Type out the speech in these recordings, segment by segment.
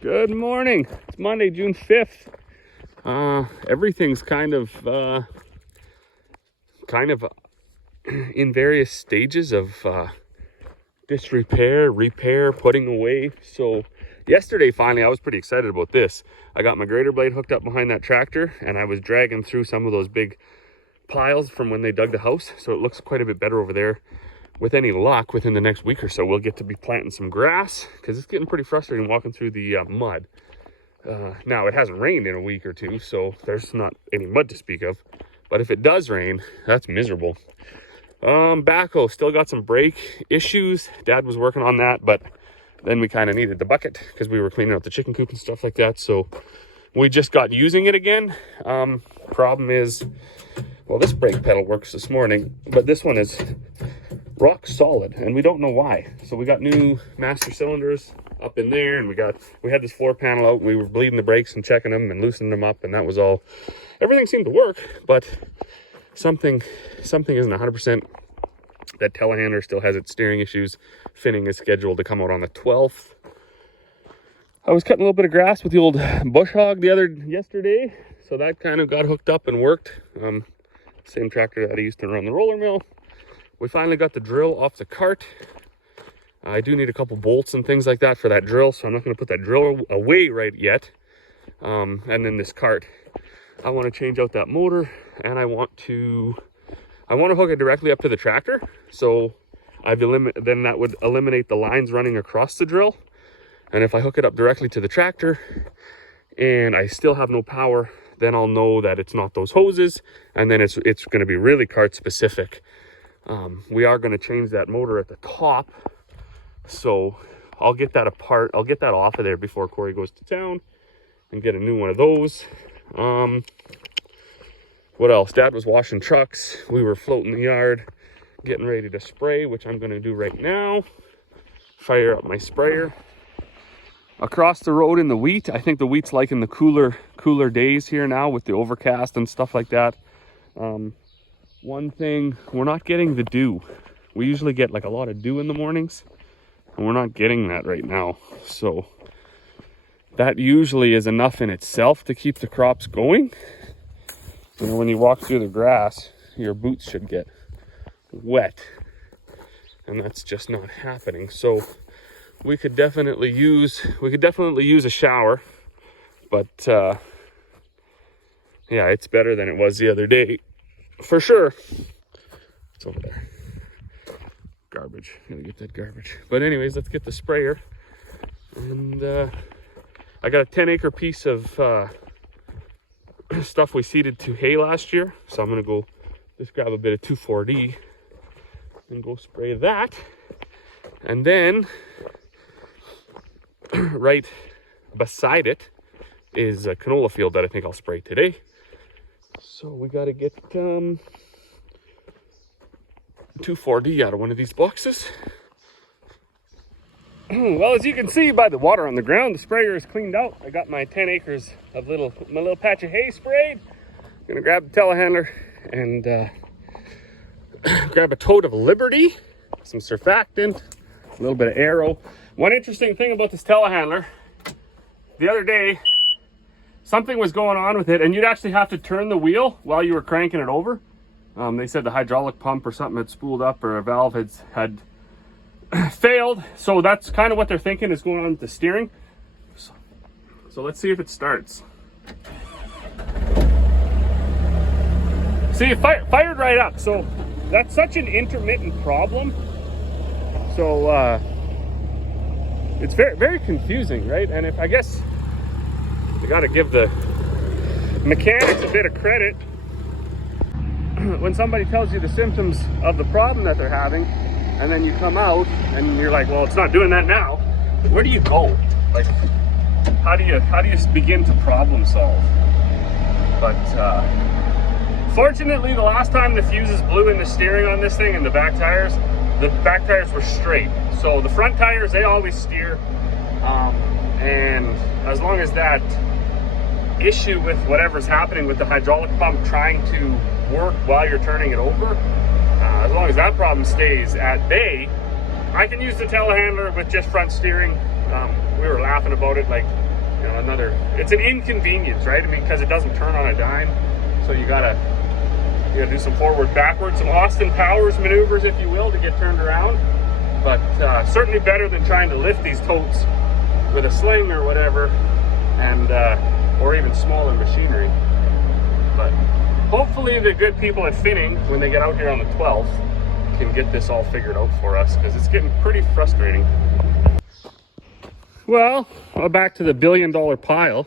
Good morning. It's Monday, June 5th. Everything's kind of in various stages of disrepair, repair, putting away. So yesterday, finally, I was pretty excited about this. I got my grader blade hooked up behind that tractor, and I was dragging through some of those big piles from when they dug the house. So it looks quite a bit better over there. With any luck, within the next week or so, we'll get to be planting some grass, because it's getting pretty frustrating walking through the mud. Now, it hasn't rained in a week or two, so there's not any mud to speak of. But if it does rain, that's miserable. Backhoe still got some brake issues. Dad was working on that, but then we kind of needed the bucket because we were cleaning out the chicken coop and stuff like that. So we just got using it again. Problem is, well, this brake pedal works this morning, but this one is rock solid, and we don't know why. So we got new master cylinders up in there, and we had this floor panel out, and we were bleeding the brakes and checking them and loosening them up, and that was all. Everything seemed to work, but something isn't 100%. That telehandler still has its steering issues. Finning is scheduled to come out on the 12th. I was cutting a little bit of grass with the old bush hog yesterday, so that kind of got hooked up and worked. Same tractor that I used to run the roller mill. We finally got the drill off the cart. I do need a couple bolts and things like that for that drill, so I'm not going to put that drill away right yet. And then this cart, I want to change out that motor, and I want to hook it directly up to the tractor. So then that would eliminate the lines running across the drill. And if I hook it up directly to the tractor and I still have no power, then I'll know that it's not those hoses, and then it's going to be really cart specific. We are going to change that motor at the top, so I'll get that apart. I'll get that off of there before Corey goes to town and get a new one of those. What else? Dad was washing trucks. We were floating the yard, getting ready to spray, which I'm going to do right now. Fire up my sprayer. Across the road in the wheat, I think the wheat's liking the cooler days here now with the overcast and stuff like that. One thing, we're not getting the dew. We usually get like a lot of dew in the mornings, and we're not getting that right now. So that usually is enough in itself to keep the crops going. You know, when you walk through the grass, your boots should get wet, and that's just not happening. So we could definitely use a shower, but yeah, it's better than it was the other day. For sure. It's over there. Garbage. Gotta get that garbage. But anyways, let's get the sprayer. And I got a 10-acre piece of stuff we seeded to hay last year. So I'm gonna go just grab a bit of 2,4-D and go spray that. And then right beside it is a canola field that I think I'll spray today. So we got to get 2,4-D out of one of these boxes. Well, as you can see by the water on the ground, the sprayer is cleaned out. I got my 10 acres of my little patch of hay sprayed. I'm gonna grab the telehandler and grab a tote of Liberty, some surfactant, a little bit of Arrow. One interesting thing about this telehandler, the other day, something was going on with it, and you'd actually have to turn the wheel while you were cranking it over. They said the hydraulic pump or something had spooled up, or a valve had failed. So that's kind of what they're thinking is going on with the steering. So let's see if it starts. See, it fired right up. So that's such an intermittent problem. So it's very, very confusing, right? And I guess you got to give the mechanics a bit of credit when somebody tells you the symptoms of the problem that they're having, and then you come out and you're like, well, it's not doing that now. Where do you go? Like, how do you begin to problem solve? But fortunately, the last time the fuses blew in the steering on this thing and the back tires were straight. So the front tires, they always steer, and as long as that issue with whatever's happening with the hydraulic pump trying to work while you're turning it over, As long as that problem stays at bay, I can use the telehandler with just front steering. We were laughing about it, like, you know, it's an inconvenience, right? I mean, because it doesn't turn on a dime, so you gotta do some forward, backwards, some Austin Powers maneuvers, if you will, to get turned around. But certainly better than trying to lift these totes with a sling or whatever, and or even smaller machinery. But hopefully the good people at Finning, when they get out here on the 12th, can get this all figured out for us, because it's getting pretty frustrating. Well, back to the $1 billion pile.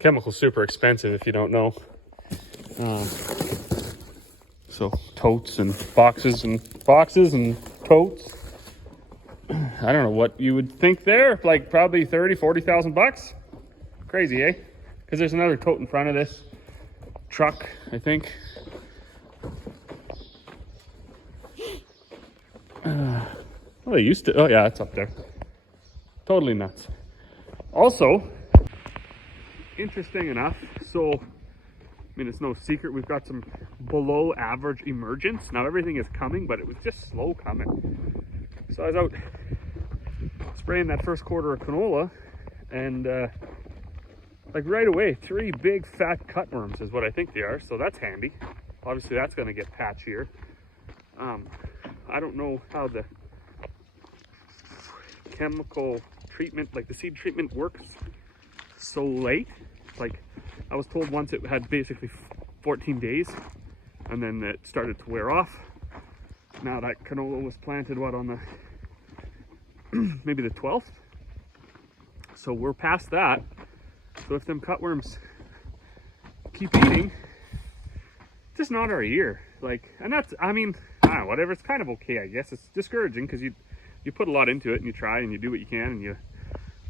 Chemical's super expensive if you don't know. So totes and boxes and totes. I don't know what you would think there, like probably 30, 40,000 bucks. Crazy, eh? Because there's another tote in front of this truck, I think. Well, they used to, oh yeah, it's up there. Totally nuts. Also, interesting enough, so, I mean, it's no secret, we've got some below average emergence. Now everything is coming, but it was just slow coming. So I was out spraying that first quarter of canola, and like right away, 3 big fat cutworms is what I think they are, so that's handy. Obviously that's gonna get patchier. I don't know how the chemical treatment, like the seed treatment, works so late. Like, I was told once it had basically 14 days, and then it started to wear off. Now that canola was planted, what, on the maybe the 12th? So we're past that. So if them cutworms keep eating, it's just not our year. Like, and that's, I mean, I don't know, whatever, it's kind of okay, I guess. It's discouraging because you put a lot into it, and you try and you do what you can, and you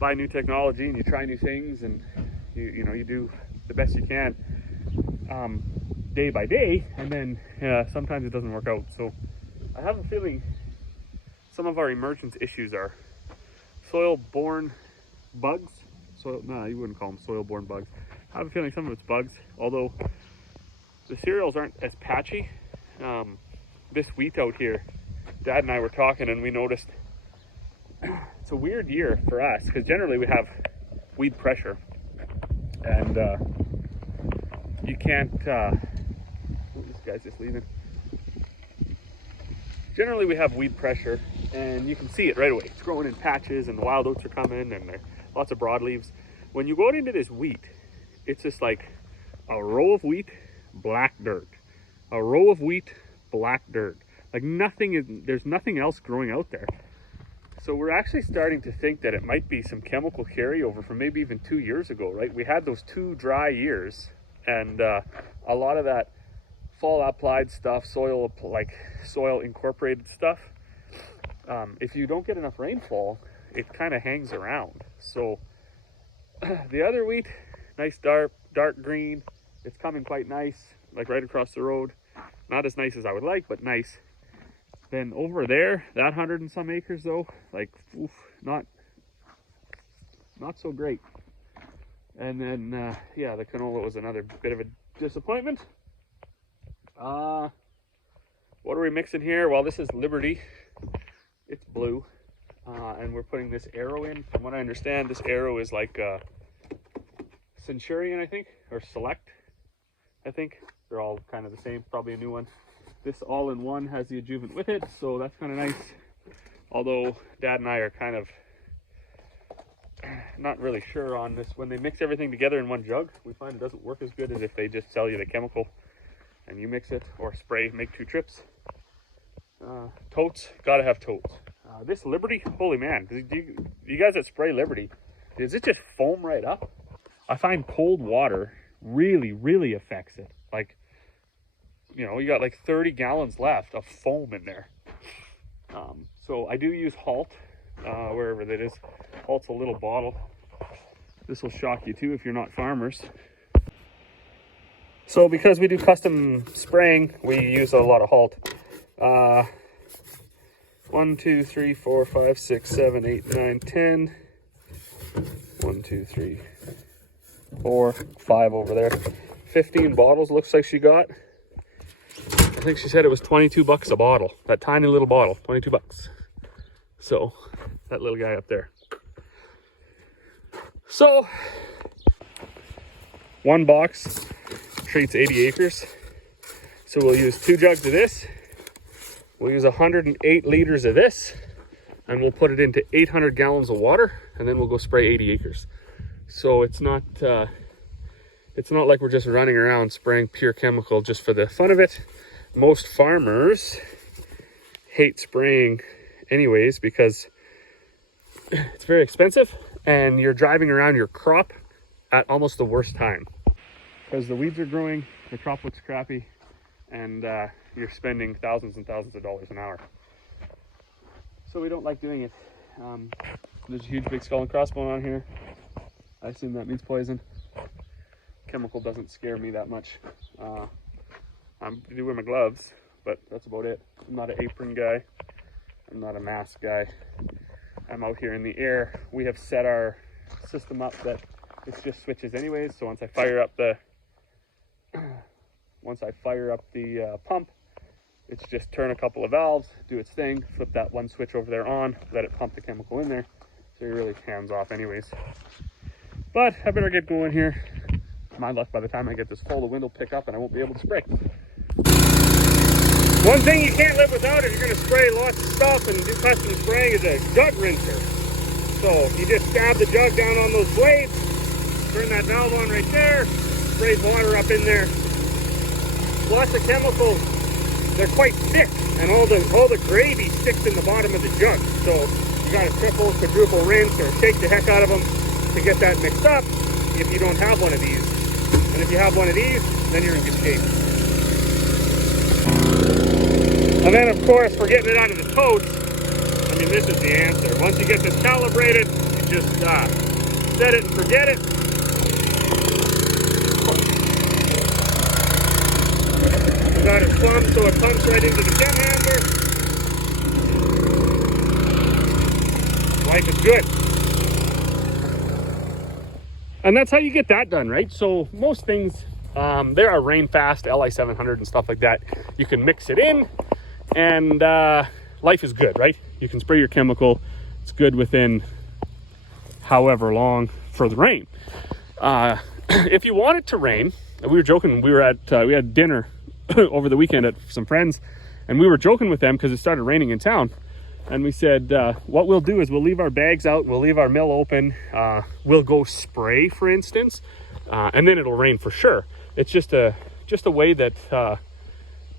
buy new technology and you try new things, and you know, you do the best you can day by day, and then sometimes it doesn't work out. So I have a feeling some of our emergence issues are soil-borne bugs. No, you wouldn't call them soil-borne bugs. I have a feeling some of it's bugs, although the cereals aren't as patchy. This wheat out here, Dad and I were talking, and we noticed it's a weird year for us, because generally we have weed pressure, and you can't, this guy's just leaving. Generally we have weed pressure, and you can see it right away. It's growing in patches, and the wild oats are coming, and there are lots of broadleaves. When you go out into this wheat, it's just like a row of wheat, black dirt. A row of wheat, black dirt. Like there's nothing else growing out there. So we're actually starting to think that it might be some chemical carryover from maybe even 2 years ago, right? We had those 2 dry years, and a lot of that fall applied stuff, soil incorporated stuff, if you don't get enough rainfall, it kind of hangs around. So the other wheat, nice dark green, it's coming quite nice, like right across the road. Not as nice as I would like, but nice. Then over there, that 100 and some acres though, like, oof, not so great. And then yeah, the canola was another bit of a disappointment. What are we mixing here? Well, this is Liberty. It's blue, and we're putting this Arrow in. From what I understand, this Arrow is like Centurion, I think, or Select, I think. They're all kind of the same, probably a new one. This all-in-one has the adjuvant with it, so that's kind of nice. Although Dad and I are kind of not really sure on this. When they mix everything together in one jug, we find it doesn't work as good as if they just sell you the chemical and you mix it, or spray, make 2 trips. Totes, gotta have totes. This Liberty, holy man, you guys that spray Liberty, does it just foam right up? I find cold water really affects it. Like, you know, you got like 30 gallons left of foam in there. So I do use Halt, wherever that is. Halt's a little bottle. This will shock you too if you're not farmers. So because we do custom spraying, we use a lot of Halt. 1, 2, 3, 4, 5, 6, 7, 8, 9, 10. 1, 2, 3, 4, 5 over there. 15 bottles looks like she got. I think she said it was 22 bucks a bottle. That tiny little bottle, 22 bucks. So that little guy up there. So one box treats 80 acres. So we'll use 2 jugs of this. We'll use 108 liters of this, and we'll put it into 800 gallons of water, and then we'll go spray 80 acres. So it's not like we're just running around spraying pure chemical just for the fun of it. Most farmers hate spraying anyways because it's very expensive and you're driving around your crop at almost the worst time because the weeds are growing, the crop looks crappy, and you're spending thousands and thousands of dollars an hour. So we don't like doing it. There's a huge big skull and crossbone on here. I assume that means poison. Chemical doesn't scare me that much. I do wear my gloves, but that's about it. I'm not an apron guy. I'm not a mask guy. I'm out here in the air. We have set our system up that it just switches anyways. So once I fire up the pump, it's just turn a couple of valves, do its thing, flip that one switch over there on, let it pump the chemical in there. So you're really hands off anyways. But I better get going here. My luck, by the time I get this full, the wind will pick up and I won't be able to spray. One thing you can't live without if you're going to spray lots of stuff and do custom spraying is a jug rinser. So you just stab the jug down on those blades, turn that valve on right there, spray water up in there. Lots of chemicals, they're quite thick, and all the gravy sticks in the bottom of the jug. So you got to triple, quadruple rinse or shake the heck out of them to get that mixed up if you don't have one of these. And if you have one of these, then you're in good shape. And then, of course, for getting it out of the totes, I mean, this is the answer. Once you get this calibrated, you just set it and forget it. You got it plumbed so it pumps right into the Telehandler. Life is good. And that's how you get that done, right? So most things, there are rain fast, LI 700 and stuff like that. You can mix it in and life is good, right? You can spray your chemical. It's good within however long for the rain. If you want it to rain, we were joking, we had dinner over the weekend at some friends, and we were joking with them because it started raining in town. And we said, what we'll do is we'll leave our bags out, we'll leave our mill open, we'll go spray, for instance, and then it'll rain for sure. It's just a way that,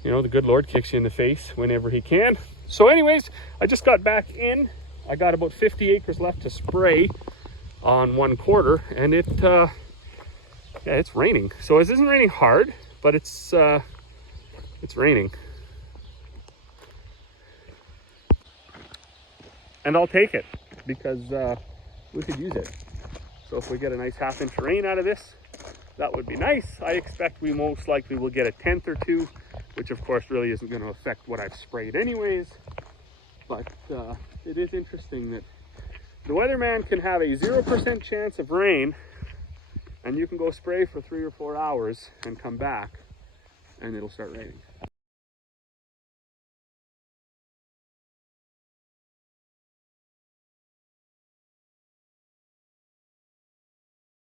you know, the good Lord kicks you in the face whenever he can. So anyways, I just got back in. I got about 50 acres left to spray on 1/4, and yeah, it's raining. So it isn't raining hard, but it's raining. And I'll take it because we could use it. So if we get a nice 1/2 inch rain out of this, that would be nice. I expect we most likely will get a 1/10 or 2, which of course really isn't going to affect what I've sprayed anyways. But it is interesting that the weatherman can have a 0% chance of rain, and you can go spray for 3 or 4 hours and come back and it'll start raining.